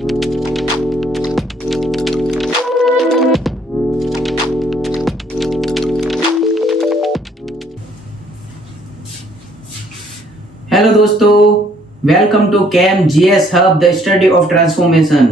Hello दोस्तों, welcome to cam GS hub the study of transformation.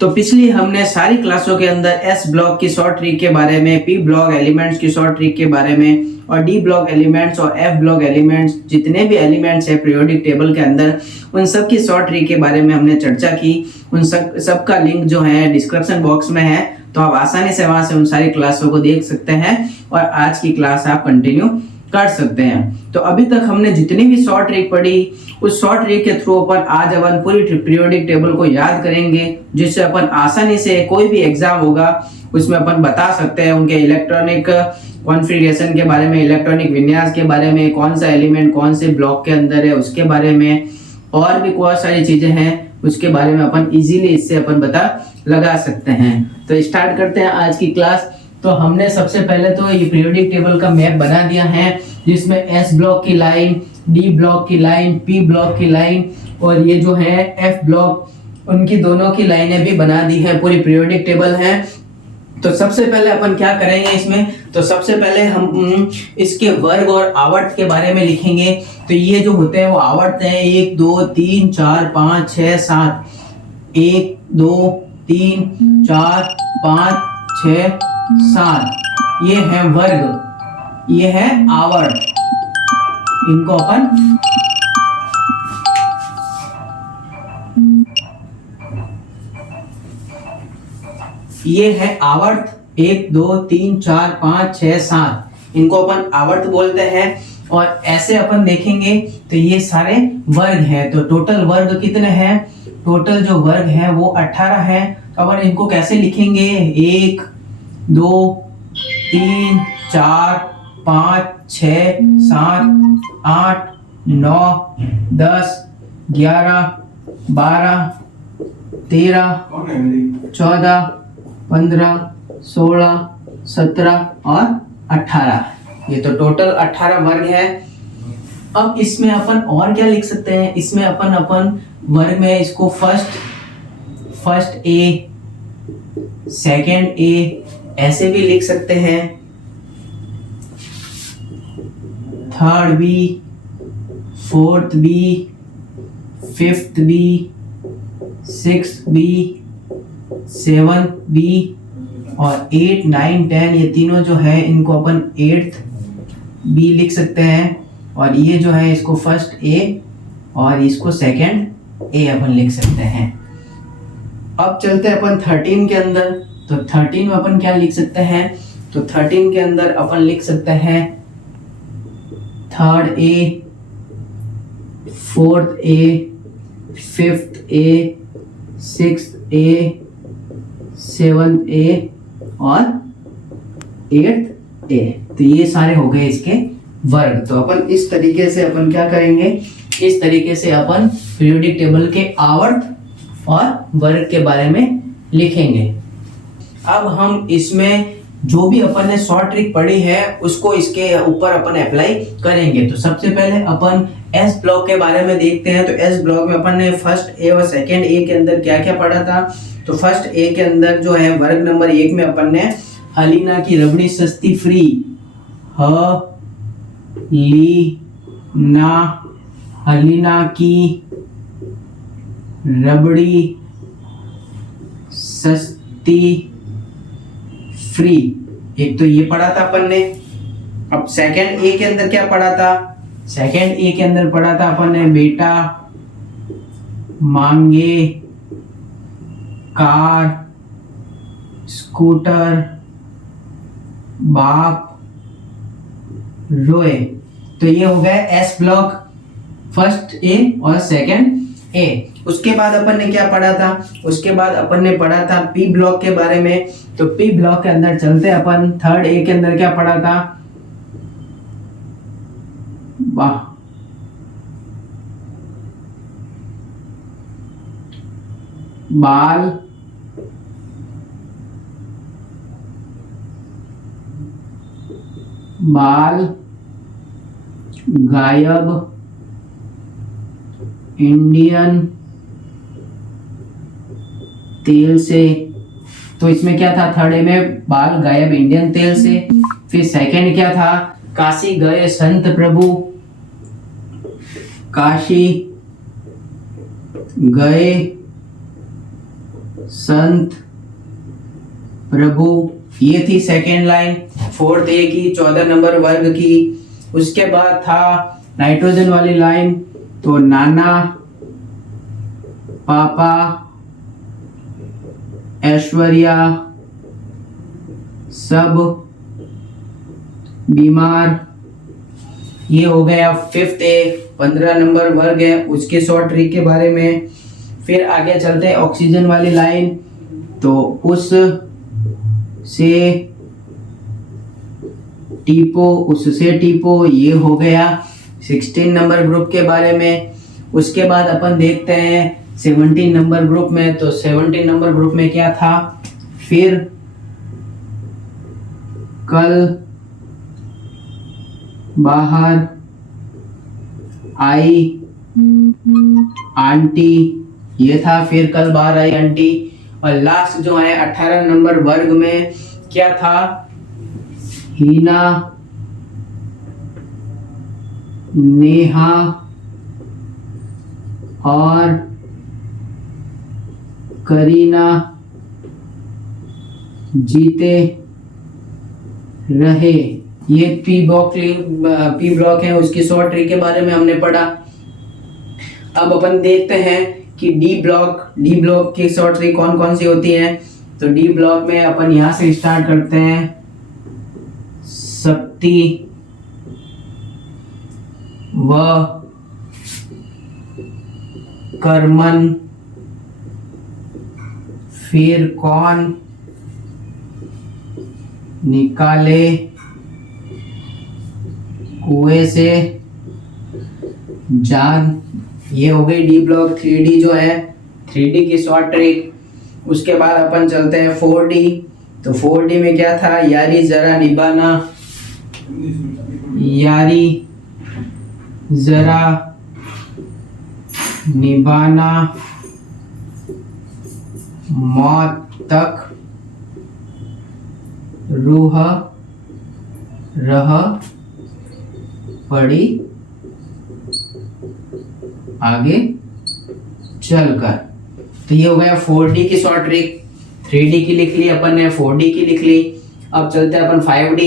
तो पिछली हमने सारी क्लासों के अंदर एस ब्लॉक की शॉर्ट ट्रिक के बारे में, पी ब्लॉक एलिमेंट्स की शॉर्ट ट्रिक के बारे में और डी ब्लॉक एलिमेंट्स और एफ ब्लॉक एलिमेंट्स, जितने भी एलिमेंट्स है पीरियोडिक टेबल के अंदर, उन सब की शॉर्ट ट्रिक के बारे में हमने चर्चा की। उन सब का लिंक जो है डिस्क्रिप्शन बॉक्स में है, तो आप आसानी से वहां से उन सारी क्लासों को देख सकते हैं और आज की क्लास आप कंटिन्यू कर सकते हैं। तो अभी तक हमने जितनी भी शॉर्ट ट्रिक पढ़ी, उस शॉर्ट ट्रिक के थ्रू अपन आज अपन पूरी पीरियोडिक टेबल को याद करेंगे, जिससे अपन आसानी से कोई भी एग्जाम होगा उसमें अपन बता सकते हैं उनके इलेक्ट्रॉनिक कॉन्फ़िगरेशन के बारे में, इलेक्ट्रॉनिक विन्यास के बारे में, कौन सा एलिमेंट कौन से ब्लॉक के अंदर है उसके बारे में, और भी बहुत सारी चीजें हैं उसके बारे में अपन इजीली इससे अपन पता लगा सकते हैं। तो स्टार्ट करते हैं आज की क्लास। तो हमने सबसे पहले तो ये पीरियोडिक टेबल का मैप बना दिया है, जिसमें एस ब्लॉक की लाइन, डी ब्लॉक की लाइन, पी ब्लॉक की लाइन और ये जो है एफ ब्लॉक, उनकी दोनों की लाइनें भी बना दी है, पूरी पीरियोडिक टेबल है। तो सबसे पहले अपन क्या करेंगे इसमें, तो सबसे पहले हम इसके वर्ग और आवर्त के बारे में लिखेंगे। तो ये जो होते हैं वो आवर्त हैं, 1 2 3 4 5 6 7, 1 2 3 4 5 6 7, ये है वर्ग, ये है आवर्त। इनको अपन ये है आवर्त, 1 2 3 4 5 6 7, इनको अपन आवर्त बोलते हैं। और ऐसे अपन देखेंगे तो ये सारे वर्ग हैं। तो टोटल वर्ग कितने हैं, टोटल जो वर्ग है वो 18 है। तो अपन इनको कैसे लिखेंगे, 1 2 3 4 5 6 7 8 9 10 11 12 13 14 15 16 17 और 18, ये तो टोटल 18 वर्ग है। अब इसमें अपन और क्या लिख सकते हैं, इसमें अपन वर्ग में इसको फर्स्ट ए, सेकंड ए ऐसे भी लिख सकते हैं, third B, fourth B, fifth B, sixth B, seventh B और 8 9 10, ये तीनों जो है इनको अपन 8th बी लिख सकते हैं। और ये जो है इसको फर्स्ट ए और इसको सेकंड ए अपन लिख सकते हैं। अब चलते हैं अपन 13 के अंदर। तो 13 में अपन क्या लिख सकते हैं, तो 13 के अंदर अपन लिख सकते हैं third A, fourth A, fifth A, sixth A, seventh A और 8th ए। तो ये सारे हो गए इसके वर्ग। तो अपन इस तरीके से अपन क्या करेंगे, इस तरीके से अपन पीरियोडिक टेबल के आवर्त और वर्ग के बारे में लिखेंगे। अब हम इसमें जो भी अपन ने शॉर्ट ट्रिक पढ़ी है उसको इसके ऊपर अपन अप्लाई करेंगे। तो सबसे पहले अपन एस ब्लॉक के बारे में देखते हैं। तो एस ब्लॉक में अपन ने फर्स्ट ए और सेकंड ए के अंदर क्या क्या पढ़ा था। तो फर्स्ट ए के अंदर जो है वर्ग नंबर 1 में अपन ने हलीना की रबड़ी सस्ती फ्री, ह ली ना, हलीना की रबड़ी सस्ती फ्री, एक तो ये पढ़ा था अपन ने। अब सेकंड ए के अंदर क्या पढ़ा था, सेकंड ए के अंदर पढ़ा था अपन ने बेटा मांगे कार, स्कूटर, बाप रोए। तो ये हो गया एस ब्लॉक, फर्स्ट ए और सेकंड ए। उसके बाद अपन ने क्या पढ़ा था, उसके बाद अपन ने पढ़ा था पी ब्लॉक के बारे में। तो पी ब्लॉक के अंदर चलते अपन, थर्ड ए के अंदर क्या पढ़ा था, वाह बाल बाल गायब, इंडियन तेल से, तो इसमें क्या था, थर्ड ए में बाल गायब इंडियन तेल से। फिर सेकंड क्या था, काशी गए संत प्रभु, काशी गए संत प्रभु, ये थी सेकेंड लाइन। फोर्थ ए की 14 नंबर वर्ग की। उसके बाद था नाइट्रोजन वाली लाइन, तो नाना पापा ऐश्वर्या सब बीमार, ये हो गया फिफ्थ ए, 15 नंबर वर्ग है उसके शॉर्ट ट्रिक के बारे में। फिर आगे चलते हैं ऑक्सीजन वाली लाइन, तो उस से टीपो, उससे टीपो, ये हो गया 16 नंबर ग्रुप के बारे में। उसके बाद अपन देखते हैं 17 नंबर ग्रुप में, तो 17 नंबर ग्रुप में क्या था, फिर कल बाहर आई आंटी, ये था फिर कल बाहर आई आंटी। और लास्ट जो है 18 नंबर वर्ग में क्या था, हीना नेहा और करीना जीते रहे, ये पी ब्लॉक है, उसकी शॉर्ट ट्रिक के बारे में हमने पढ़ा। अब अपन देखते हैं कि डी ब्लॉक की शॉर्ट ट्रिक कौन कौन सी होती है। तो डी ब्लॉक में अपन यहां से स्टार्ट करते हैं, शक्ति व कर्मन, फिर कौन निकाले कुएं से जान, ये हो गई डी ब्लॉक। 3D जो है 3D की शॉर्ट ट्रिक। उसके बाद अपन चलते हैं 4D, तो 4D में क्या था, यारी जरा निभाना, यारी जरा निभाना, मौत तक रूह रह पड़ी आगे चलकर। तो ये हो गया 4D की शॉर्ट ट्रिक। 3D की लिख ली अपन ने, 4D की लिख ली। अब चलते हैं अपन 5D,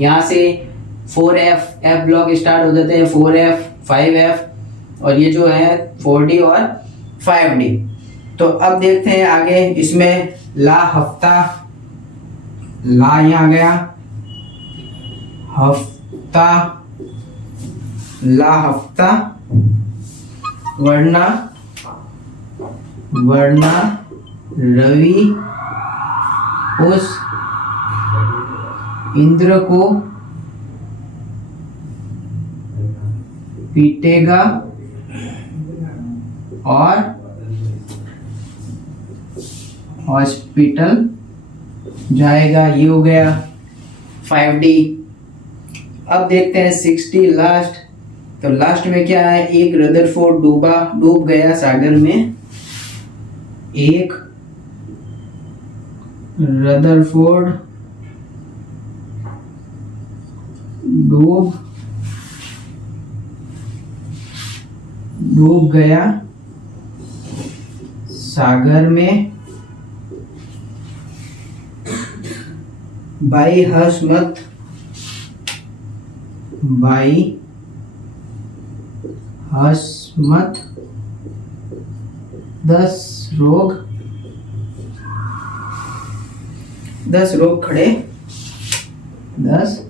यहाँ से 4F ब्लॉक स्टार्ट हो जाते हैं, 4F 5F, और ये जो है 4D और 5D। तो अब देखते हैं आगे, इसमें ला हफ्ता, ला यहाँ गया, हफ्ता, ला हफ्ता, वरना रवि उस इंद्र को पीटेगा और हॉस्पिटल जाएगा, ये हो गया 5D। अब देखते हैं 6D लास्ट, तो लास्ट में क्या है, एक रदरफोर्ड डूब गया सागर में, एक रदरफोर्ड डूब गया सागर में, भाई हंस मत, भाई हंस मत, 10 रोग खड़े, 10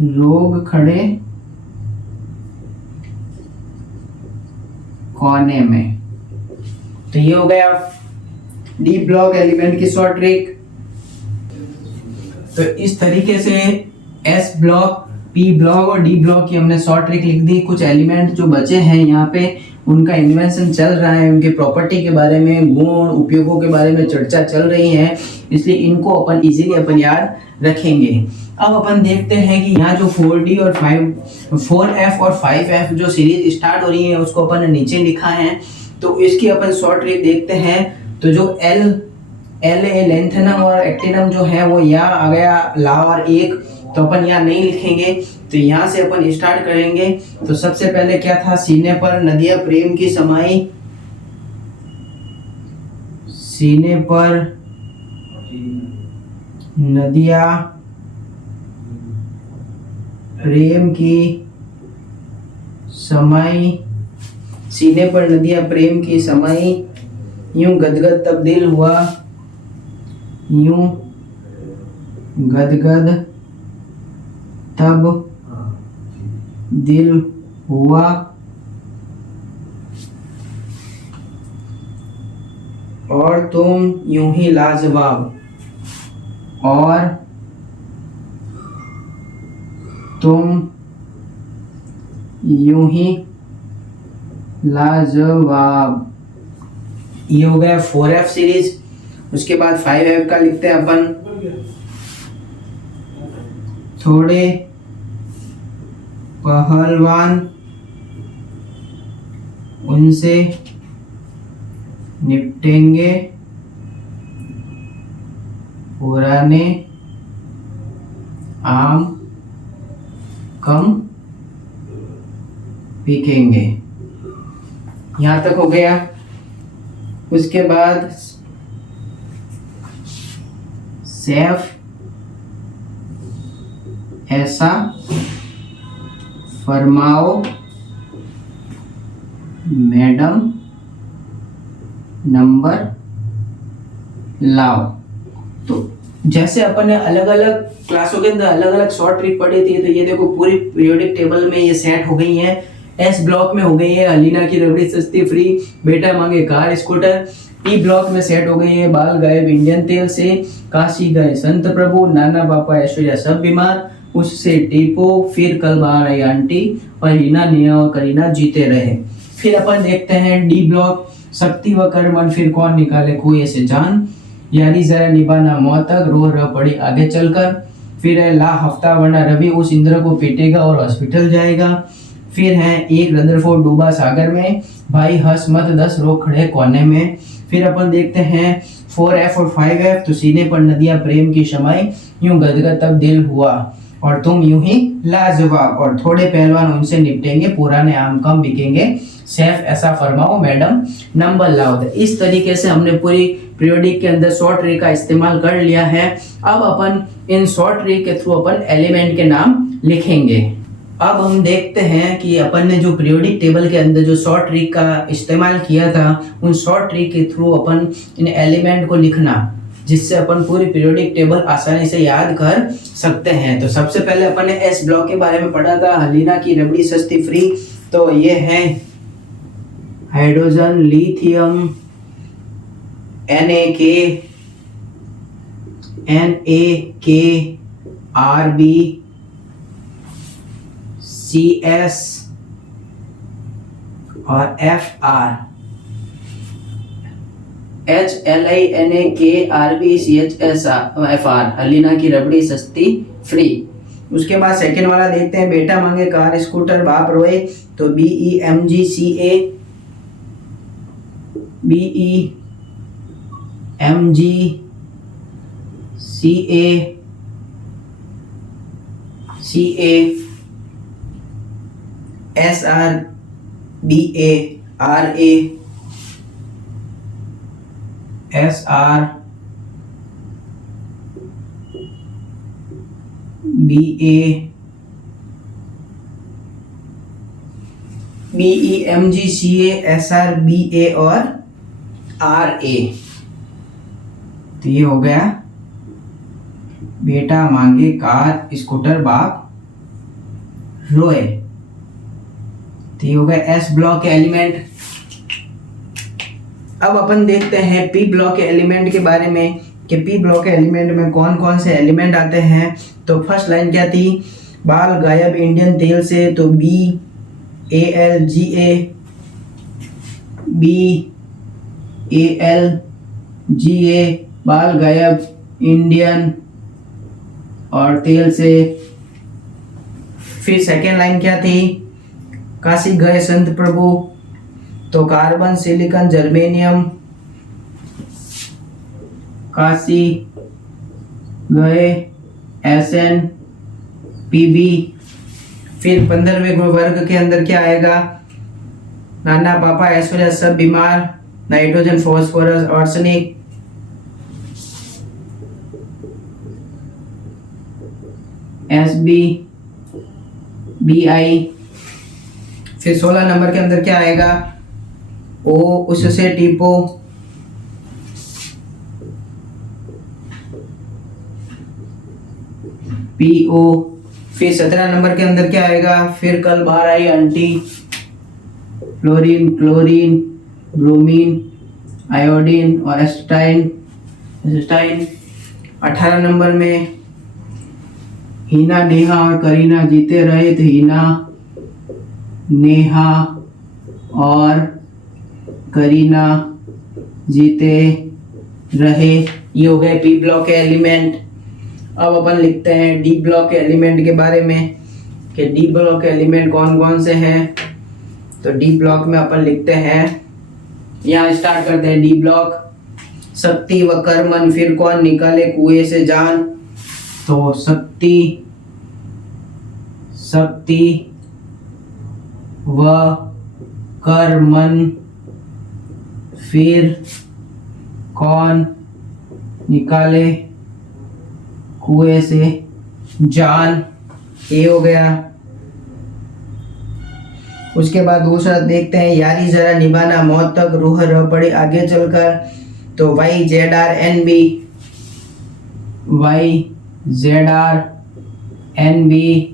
रोग खड़े कोने में। तो ये हो गया डी ब्लॉक एलिमेंट की शॉर्ट ट्रिक। तो इस तरीके से एस ब्लॉक, पी ब्लॉक और डी ब्लॉक की हमने शॉर्ट ट्रिक लिख दी। कुछ एलिमेंट जो बचे हैं यहाँ पे, उनका इन्वेंशन चल रहा है, उनके प्रॉपर्टी के बारे में, गुण उपयोगों के बारे में चर्चा चल रही है, इसलिए इनको अपन इजीली अपन याद रखेंगे। अब अपन देखते हैं कि यहाँ जो 4D और 4F और 5F जो सीरीज स्टार्ट हो रही है उसको अपन ने नीचे लिखा है। तो इसकी अपन शॉर्ट ट्रिक देखते हैं। तो जो एल एल ए लेंथनम और एक्टिनम जो है वो यहाँ आ गया ला और एक, तो अपन यहाँ नहीं लिखेंगे, तो यहाँ से अपन स्टार्ट करेंगे। तो सबसे पहले क्या था, सीने पर नदियां प्रेम की समाई, सीने पर नदियां प्रेम की समाई, सीने पर नदियां प्रेम की समाई, यूं गदगद तब दिल हुआ, यूं गदगद तब दिल हुआ, और तुम यूं ही लाजवाब, और तुम यूं ही लाजवाब। ये हो गया 4F सीरीज। उसके बाद 5F का लिखते हैं अपन, थोड़े पहलवान उनसे निपटेंगे, पुराने आम कम बिकेंगे। यहां तक हो गया। उसके बाद सैफ ऐसा फरमाओ मैडम नंबर लाओ। तो जैसे अपन ने अलग अलग क्लासों के अंदर अलग अलग शॉर्ट ट्रिक पढ़ी थी, तो ये देखो पूरी पीरियोडिक टेबल में ये सेट हो गई है। एस ब्लॉक में हो गई है अलीना की रबड़ी सस्ती फ्री, बेटा मांगे कार स्कूटर। ई ब्लॉक में सेट हो गई है बाल गायब इंडियन तेल से, काशी गए संत प्रभु, नाना पापा ऐश्वर्या सब बीमार, उससे टीपो, फिर कल बाहर आई आंटी, और हीना निया और करीना जीते रहे। फिर अपन देखते हैं डी ब्लॉक, शक्ति व कर्मन, फिर कौन निकाले कुएं से जान, यारी जरा निभाना मौत तक, रो रह पड़ी आगे चलकर। फिर है ला हफ्ता वरना रवि उस इंद्र को पीटेगा और हॉस्पिटल जाएगा। फिर है एक रदरफोर्ड डूबा सागर में, भाई हंस मत 10 लोग खड़े कोने में। फिर अपन देखते हैं 4F और 5F, तो सीने पर नदियां प्रेम की शमाई, यूं गदगद तब दिल हुआ, और तुम यूं ही लाजवाब, और थोड़े पहलवान उनसे निपटेंगे, पुराने आम कम बिकेंगे, सैफ ऐसा फरमाओ मैडम नंबर लाओ। इस तरीके से हमने पूरी पीरियोडिक के अंदर शॉर्ट ट्रिक का इस्तेमाल कर लिया है। अब अपन इन शॉर्ट ट्रिक के थ्रू अपन एलिमेंट के नाम लिखेंगे। अब हम देखते हैं कि अपन ने जो पीरियोडिक टेबल के अंदर जो शॉर्ट ट्रिक का इस्तेमाल किया था, उन शॉर्ट ट्रिक के थ्रू अपन इन एलिमेंट को लिखना, जिससे अपन पूरी पीरियोडिक टेबल आसानी से याद कर सकते हैं। तो सबसे पहले अपन ने एस ब्लॉक के बारे में पढ़ा था, हलीना की रबड़ी सस्ती फ्री। तो ये है हाइड्रोजन लिथियम NaKRb CS और FR HLINAKRBCHSFR, अलीना की रबड़ी सस्ती फ्री। उसके बाद सेकेंड वाला देखते हैं, बेटा मांगे कार स्कूटर बाप रोए। तो BEMGCA SRBA और RA। तो ये हो गया बेटा मांगे कार स्कूटर बाप रोए। तो ये हो गया एस ब्लॉक के एलिमेंट। अब अपन देखते हैं पी ब्लॉक के एलिमेंट के बारे में कि पी ब्लॉक के एलिमेंट में कौन कौन से एलिमेंट आते हैं। तो फर्स्ट लाइन क्या थी, बाल गायब इंडियन तेल से। तो BALGA बाल गायब इंडियन और तेल से। फिर सेकेंड लाइन क्या थी, काशी गए संत प्रभु। तो कार्बन, सिलिकॉन, जर्मेनियम, कांसी, गए, एसएन, पीबी। फिर 15वें वर्ग के अंदर क्या आएगा? नाना, पापा, ऐश्वर्या, सब बीमार, nitrogen, phosphorus, arsenic, SB, BI. फिर 16 नंबर के अंदर क्या आएगा? ओ, उससे टीपो, पीओ। फिर 17 नंबर के अंदर क्या आएगा? फिर कल बाहर आई अंटी, फ्लोरीन, क्लोरीन, ब्रोमीन, आयोडीन और एस्टाइन। 18 नंबर में हीना, नेहा और करीना जीते रहे, तो हीना, नेहा और करीना जीते रहे। ये हो गए पी ब्लॉक के एलिमेंट। अब अपन लिखते हैं डी ब्लॉक के एलिमेंट के बारे में कि डी ब्लॉक के एलिमेंट कौन कौन से हैं। तो डी ब्लॉक में अपन लिखते हैं, यहाँ स्टार्ट करते हैं डी ब्लॉक। शक्ति व कर्मन, फिर कौन निकाले कुएं से जान। तो शक्ति व कर्मन, फिर कौन निकाले कुएं से जान। ये हो गया। उसके बाद दूसरा देखते हैं, यारी जरा निभाना मौत तक, रूह रह पड़ी आगे चलकर। तो Y Z R N B, Y Z R N B,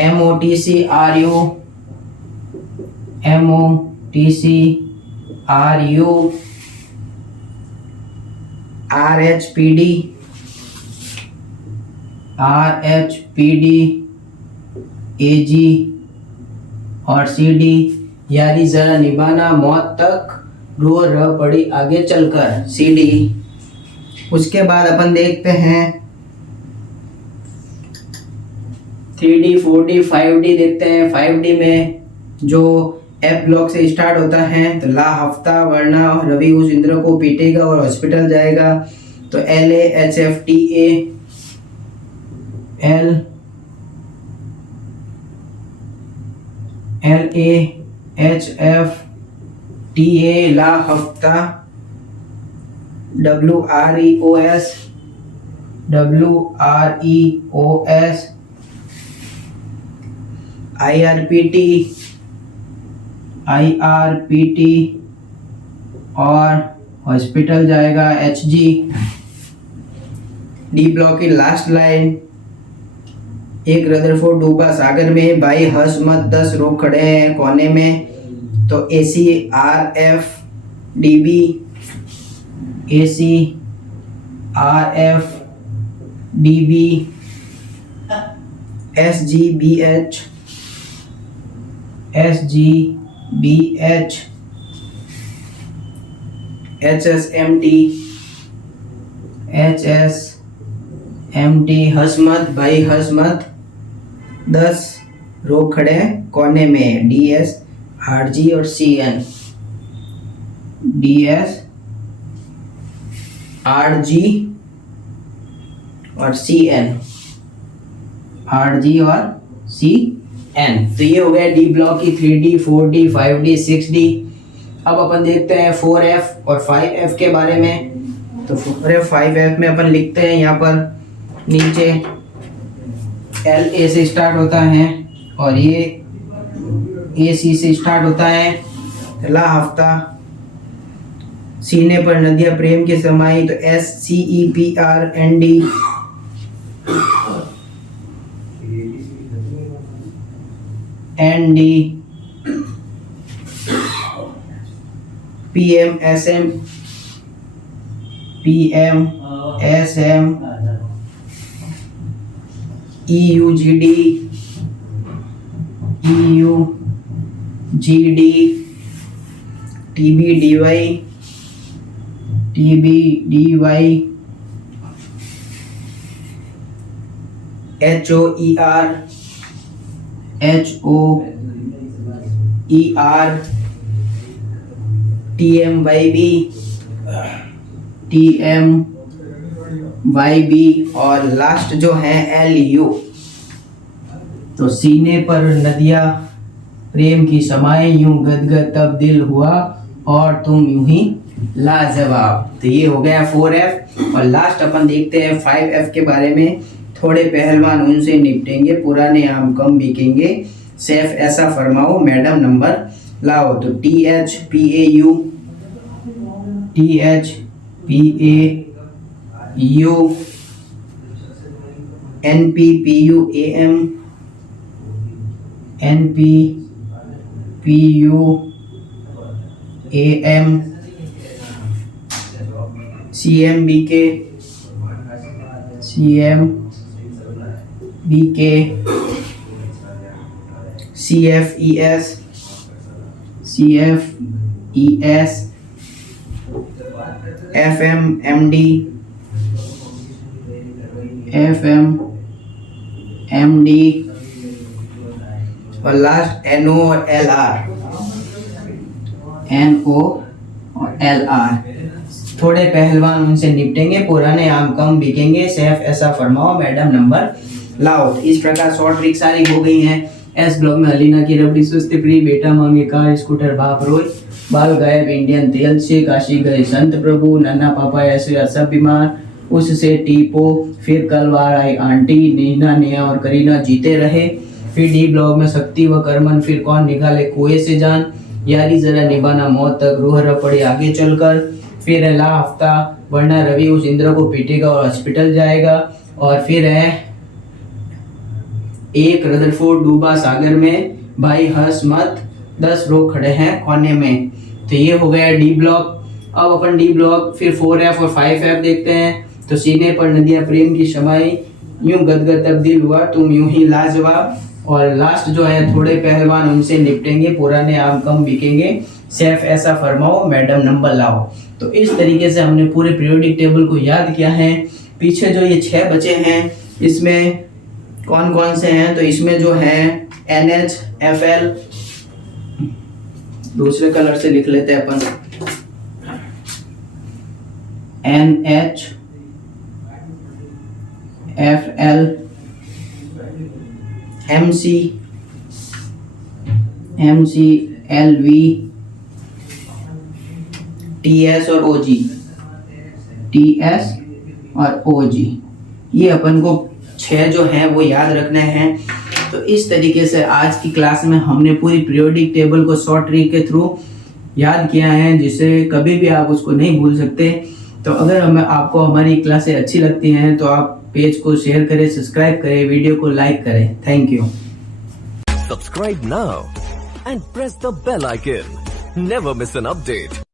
MOTC RU, MOTC RU, RHPD, AG और CD। यारी जरा निभाना मौत तक, रो रह पड़ी आगे चलकर, CD। उसके बाद अपन देखते हैं 3D, 4D, 5D देखते हैं। 5D में जो F ब्लॉक से स्टार्ट होता है, तो ला हफ्ता, वरना रवि उस इंद्र को पीटेगा और हॉस्पिटल जाएगा। तो LAHFTA, LAHFTA, ला हफ्ता। WREOS, IRPT और हॉस्पिटल जाएगा, HG। डी ब्लॉक की लास्ट लाइन, एक रदरफोर्ड डूबा सागर में, भाई हंस मत 10 लोग खड़े हैं कोने में। तो ACRFDB, ACRFDB, SGBH, HSMT, हसमत, भाई हसमत 10 लोग खड़े हैं कोने में, DS, RG और CN। DS, RG और CN, RG और CN। तो ये हो गया डी ब्लॉक की 3D, 4D, 5D, 6D। अब अपन देखते हैं 4F और 5F के बारे में। तो 4F, 5F में अपन लिखते हैं यहाँ पर नीचे LA से स्टार्ट होता है और ये AC से स्टार्ट होता है। ला हफ्ता, सीने पर नदियां प्रेम की समाई, तो SCEPRND, ND, PMSM, EUGD, TBDY, HOER, TMYB और लास्ट जो है LU। तो सीने पर नदिया प्रेम की समाए यूं गदगद तब दिल हुआ और तुम यूं ही लाजवाब। तो ये हो गया 4F और लास्ट अपन देखते हैं 5F के बारे में। थोड़े पहलवान उनसे निपटेंगे, पुराने आम कम बिकेंगे, सैफ ऐसा फरमाओ मैडम नंबर लाओ। तो THPAU NPPUAM CMBK CFES FMMD और लास्ट NO और LR। थोड़े पहलवान उनसे निपटेंगे, पुराने आम कम बिकेंगे, सैफ ऐसा फरमाओ मैडम नंबर लाओ। तो इस प्रकार शॉर्ट ट्रिक सारी हो गई हैं। एस ब्लॉक में अलीना की रबड़ी सुस्ती प्री, बेटा मांगे कार स्कूटर बाप रोय, बाल गायब इंडियन तेल से, काशी गए संत प्रभु, नन्ना पापा ऐसे सब बीमार, उससे टीपो, फिर कल वार आई आंटी, नीना नेहा और करीना जीते रहे, फिर डी ब्लॉक में शक्ति व करमन, फिर कौन निकाले कुएं से जान, यारी जरा निभाना मौत तक, रूह रपड़ी आगे चलकर, फिर है ला हफ्ता वरना रवि उस इंद्र को पीटेगा और हॉस्पिटल जाएगा, और फिर है एक रदरफोर्ड डूबा सागर में, भाई हंस मत 10 लोग खड़े हैं कोने में। तो ये हो गया डी ब्लॉक। अब अपन डी ब्लॉक फिर 4F और 5F देखते हैं। तो सीने पर नदिया प्रेम की शमाई यूं गदगद तब दिल हुआ तुम यूं ही लाजवाब, और लास्ट जो है थोड़े पहलवान उनसे निपटेंगे, पुराने आम कम बिकेंगे, सैफ ऐसा फरमाओ मैडम नंबर लाओ। तो इस तरीके से हमने पूरे पीरियोडिक टेबल को याद किया है। पीछे जो ये 6 बचे हैं इसमें कौन कौन से हैं, तो इसमें जो है NHFL, दूसरे कलर से लिख लेते हैं अपन, NHFL, MCLV, TS और OG। ये अपन को 6 जो है वो याद रखने हैं। तो इस तरीके से आज की क्लास में हमने पूरी पीरियोडिक टेबल को शॉर्ट ट्रिक के थ्रू याद किया है, जिसे कभी भी आप उसको नहीं भूल सकते। तो अगर आपको हमारी क्लासें अच्छी लगती हैं तो आप पेज को शेयर करें, सब्सक्राइब करें, वीडियो को लाइक करें। Thank you. Subscribe now and press the bell icon. Never miss an update.